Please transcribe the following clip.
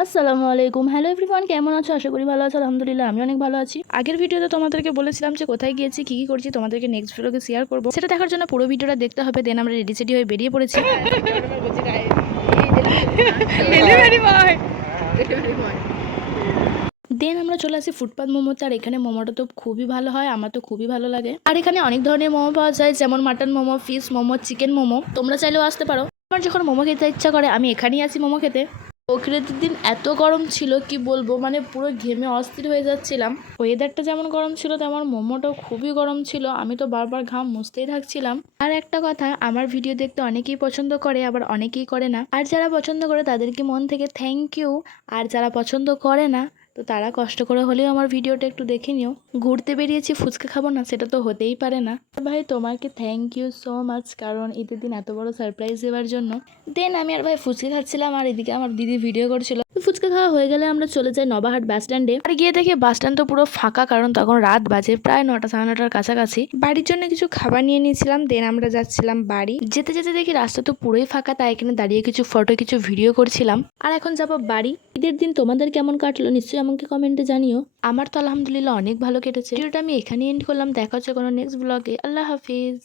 আসসালামু আলাইকুম। Hello everyone, কেমন আছো? আশা করি ভালো আছো। আলহামদুলিল্লাহ আমি অনেক ভালো আছি। আগের ভিডিওতে তোমাদেরকে বলেছিলাম যে কোথায় গিয়েছি, কী কী করছি, তোমাদেরকে নেক্সট ভিডিওকে শেয়ার করবো। সেটা দেখার জন্য পুরো ভিডিওটা দেখতে হবে। দেন আমরা রেডি সেডি হয়ে বেরিয়ে পড়েছি। দেন আমরা চলে আসি ফুটপাথ মোমোতে। আর এখানে মোমোটা তো খুবই ভালো হয়, আমার তো খুবই ভালো লাগে। আর এখানে অনেক ধরনের মোমো পাওয়া যায়, যেমন mutton momo, fish momo, chicken momo. তোমরা চাইলেও আসতে পারো। আমার যখন মোমো খেতে ইচ্ছা করে আমি এখানেই আসি মোমো খেতে। প্রকৃতির দিন এত গরম ছিল কি বলবো, মানে পুরো ঘেমে অস্থির হয়ে যাচ্ছিলাম। ওয়েদারটা যেমন গরম ছিল তেমন মোমোটাও খুবই গরম ছিল। আমি তো বারবার ঘাম মুছতেই থাকছিলাম। আর একটা কথা, আমার ভিডিও দেখতে অনেকেই পছন্দ করে, আবার অনেকেই করে না। আর যারা পছন্দ করে তাদেরকে মন থেকে থ্যাংক ইউ। আর যারা পছন্দ করে না তো তারা কষ্ট করে হলেও আমার ভিডিওটা একটু দেখে নিও। ঘুরতে বেরিয়েছি, ফুচকা খাবো না সেটা তো হতেই পারে না। ভাই তোমাকে থ্যাংক ইউ সো মাচ, কারণ ঈদের দিন এত বড় সারপ্রাইজ দেওয়ার জন্য। দেন আমি আর ভাই ফুচকা খাচ্ছিলাম, আর এদিকে আমার দিদি ভিডিও করছিল। ফুচকা খাওয়া হয়ে গেলে আমরা চলে যাই নবাহাট বাস স্ট্যান্ডে। আর গিয়ে দেখি বাস স্ট্যান্ড তো পুরো ফাঁকা, কারণ তখন রাত বাজে প্রায় 9টা 9:30 কাছাকাছি। বাড়ির জন্য কিছু খাবার নিয়ে নিয়েছিলাম। দেন আমরা যাচ্ছিলাম বাড়ি। যেতে যেতে দেখি রাস্তা তো পুরোই ফাঁকা, তাই এখানে দাঁড়িয়ে কিছু ফটো কিছু ভিডিও করছিলাম। আর এখন যাবো বাড়ি। ঈদের দিন তোমাদের কেমন কাটলো নিশ্চয়ই আমাকে কমেন্টে জানিও। আমার তো আলহামদুলিল্লাহ অনেক ভালো কেটেছে। ভিডিওটা আমি এখানে এন্ড করলাম। দেখা হচ্ছে কোনো নেক্সট ব্লগে। আল্লাহ হাফিজ।